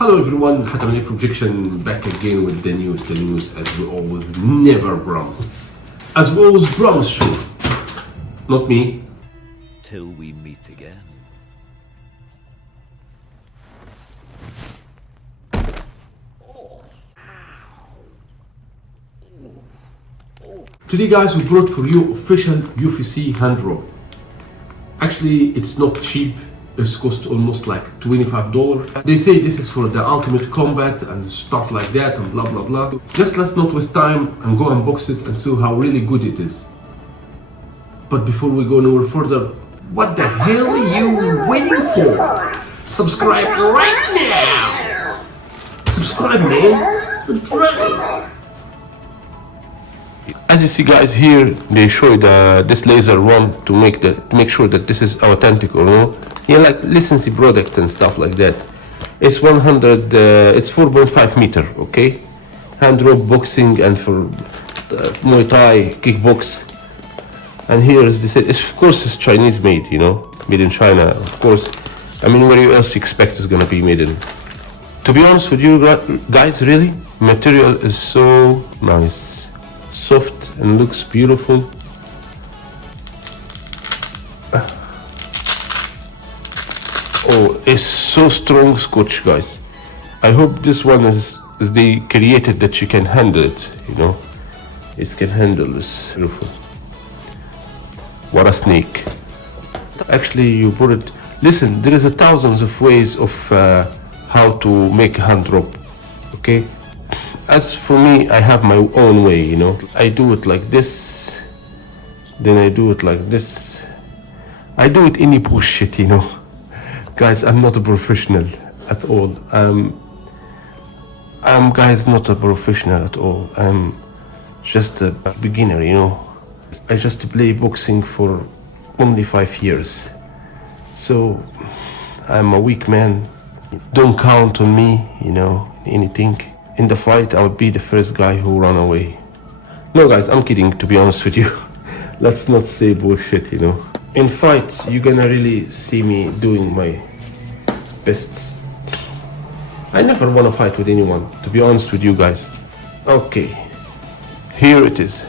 Hello everyone, Hatem from Objection, back again with the news as we always never promise. As we always promise, sure. Not me. Till we meet again. Today guys, we brought for you official UFC hand rope. Actually, it's not cheap. It's cost almost like $25. They say this is for the ultimate combat and stuff like that and blah blah blah. Just let's not waste time and go unbox it and see how really good it is. But before we go no further, what the hell are you waiting for? Subscribe right now! Subscribe, man! Subscribe! As you see guys here, they show this laser one to make sure that this is authentic or no. Yeah, like licensed product and stuff like that. It's 4.5 meter, okay? Hand rope boxing and for Muay Thai, kickbox. And here is this. Of course, it's Chinese made, you know, made in China. Of course, I mean, where else you expect is gonna be made in? To be honest with you guys, really, material is so nice, soft and looks beautiful. Oh, it's so strong scotch, guys. I hope this one is they created that you can handle it, you know. It can handle this. Beautiful. What a snake. Actually, you put it. Listen, there is thousands of ways of how to make a hand rope, okay? As for me, I have my own way, you know. I do it like this, then I do it like this. I do it any bullshit, you know. Guys, I'm not a professional at all. I'm guys not a professional at all. I'm just a beginner, you know. I just play boxing for only 5 years. So I'm a weak man. Don't count on me, you know, anything. In the fight, I'll be the first guy who run away. No guys, I'm kidding, to be honest with you. Let's not say bullshit, you know. In fight, you're gonna really see me doing my best. I never wanna fight with anyone, to be honest with you guys. Okay, here it is.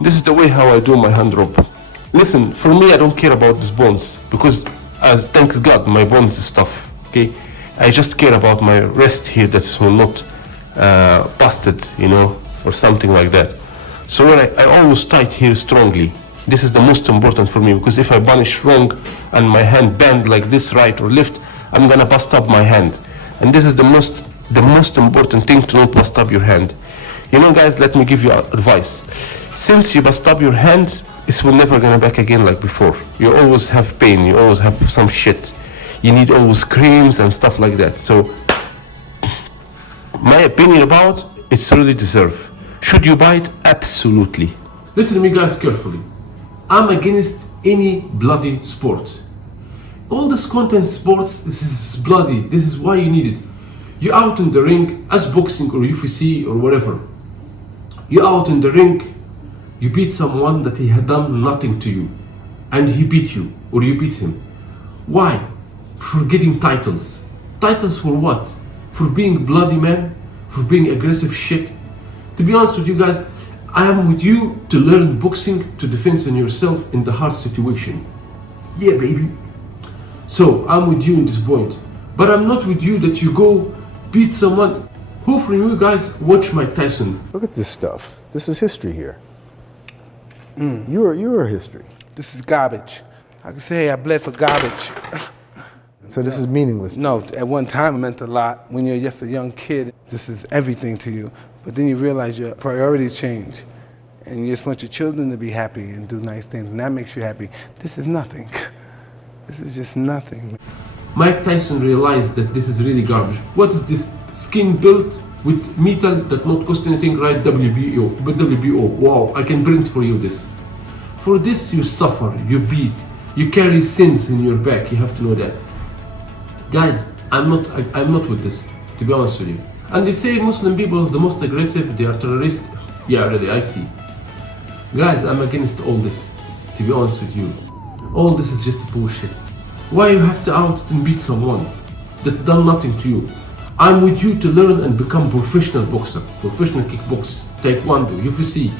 This is the way how I do my hand rope. Listen, for me, I don't care about these bones because, as thanks God, my bones is tough. Okay, I just care about my wrist here that's not busted, you know, or something like that. So when I always tight here strongly. This is the most important for me because if I punish wrong and my hand bend like this, right or left, I'm gonna bust up my hand. And this is the most important thing, to not bust up your hand. You know guys, let me give you advice. Since you bust up your hand, it will never gonna back again like before. You always have pain, you always have some shit. You need always creams and stuff like that. So my opinion about it's really deserve. Should you buy it? Absolutely. Listen to me guys carefully. I'm against any bloody sport. All this content sports, this is bloody. This is why you need it. You're out in the ring as boxing or UFC or whatever. You're out in the ring, you beat someone that he had done nothing to you. And he beat you or you beat him. Why? For getting titles. Titles for what? For being bloody man? For being aggressive shit? To be honest with you guys, I am with you to learn boxing to defend yourself in the hard situation. Yeah, baby. So I'm with you in this point, but I'm not with you that you go beat someone. Who from you guys watch Mike Tyson? Look at this stuff. This is history here. You're history. This is garbage. I can say I bled for garbage. So this is meaningless. No, at one time it meant a lot. When you're just a young kid, this is everything to you. But then you realize your priorities change. And you just want your children to be happy and do nice things, and that makes you happy. This is nothing. This is just nothing. Mike Tyson realized that this is really garbage. What is this skin built with metal that not cost anything, right? WBO. Wow, I can print for you this. For this you suffer, you beat, you carry sins in your back. You have to know that. Guys, I'm not with this, to be honest with you. And they say Muslim people is the most aggressive, they are terrorists. Yeah, really, I see. Guys, I'm against all this, to be honest with you. All this is just bullshit. Why you have to out and beat someone? that done nothing to you. I'm with you to learn and become professional boxer, professional kickboxer, taekwondo, UFC,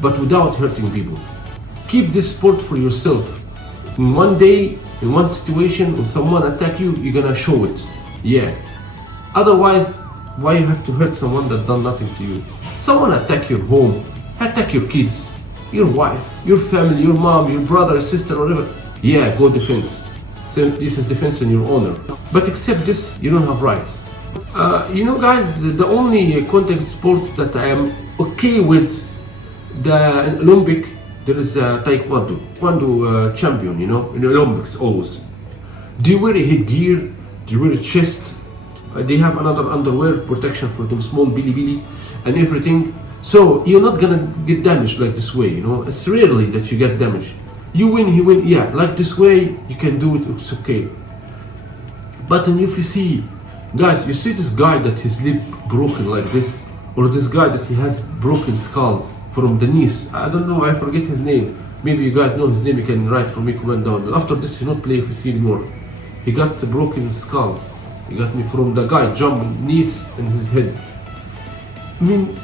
but without hurting people. Keep this sport for yourself. In one day, in one situation, when someone attack you, you're gonna show it. Yeah. Otherwise, why you have to hurt someone that done nothing to you? Someone attack your home, attack your kids, your wife, your family, your mom, your brother, your sister, whatever. Yeah, go defense. So this is defense in your honor. But except this, you don't have rights. You know, guys, the only contact sports that I am okay with, the Olympic, there is a Taekwondo champion, you know, in the Olympics always. Do you wear a headgear? Do you wear a chest? They have another underwear protection for them, small billy and everything. So you're not gonna get damaged like this way, you know. It's rarely that you get damaged. You win, he win, yeah, like this way, you can do it, it's okay. But in UFC, guys, you see this guy that his lip broken like this, or this guy that he has broken skulls from the knees. I don't know, I forget his name. Maybe you guys know his name, you can write for me, comment down. But after this, he not play UFC anymore. He got a broken skull. He got me from the guy jumping knees in his head. I mean,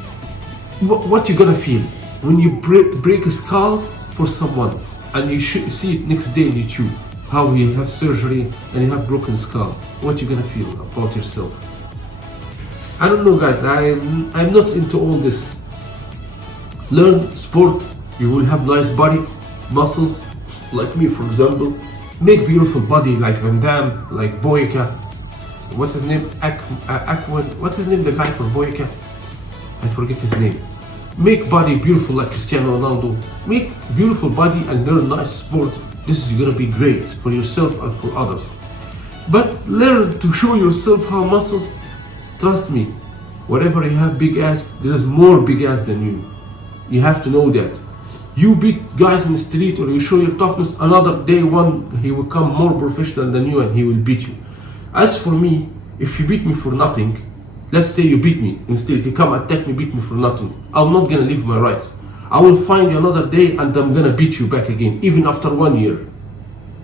what you gonna feel when you break a skull for someone and you see it next day on YouTube, how he have surgery and he have broken skull? What you gonna feel about yourself? I don't know, guys. I'm not into all this. Learn sport. You will have nice body, muscles, like me, for example. Make beautiful body like Van Damme, like Boyka. What's his name? What's his name? The guy for Boyka? I forget his name. Make body beautiful like Cristiano Ronaldo. Make beautiful body and learn nice sport. This is gonna be great for yourself and for others. But learn to show yourself how muscles. Trust me, whatever you have big ass, there is more big ass than you. You have to know that. You beat guys in the street or you show your toughness, another day one he will come more professional than you and he will beat you. As for me, if you beat me for nothing, let's say you beat me, instead you come attack me, beat me for nothing, I'm not gonna leave my rights. I will find you another day and I'm gonna beat you back again, even after 1 year.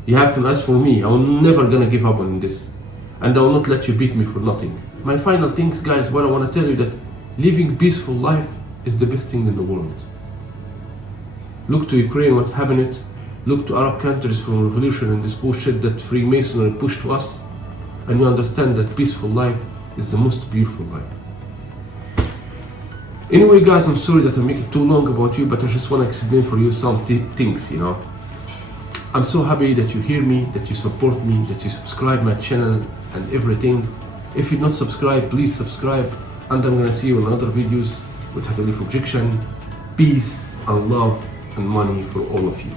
You have to ask for me, I'm never gonna give up on this. And I will not let you beat me for nothing. My final things, guys, what I wanna tell you that living peaceful life is the best thing in the world. Look to Ukraine, what happened. Look to Arab countries from revolution and this bullshit that Freemasonry pushed to us. And you understand that peaceful life is the most beautiful life. Anyway, guys, I'm sorry that I make it too long about you, but I just want to explain for you some things, you know. I'm so happy that you hear me, that you support me, that you subscribe my channel and everything. If you're not subscribed, please subscribe. And I'm gonna see you in other videos with Hatem Objection. Peace and love and money for all of you.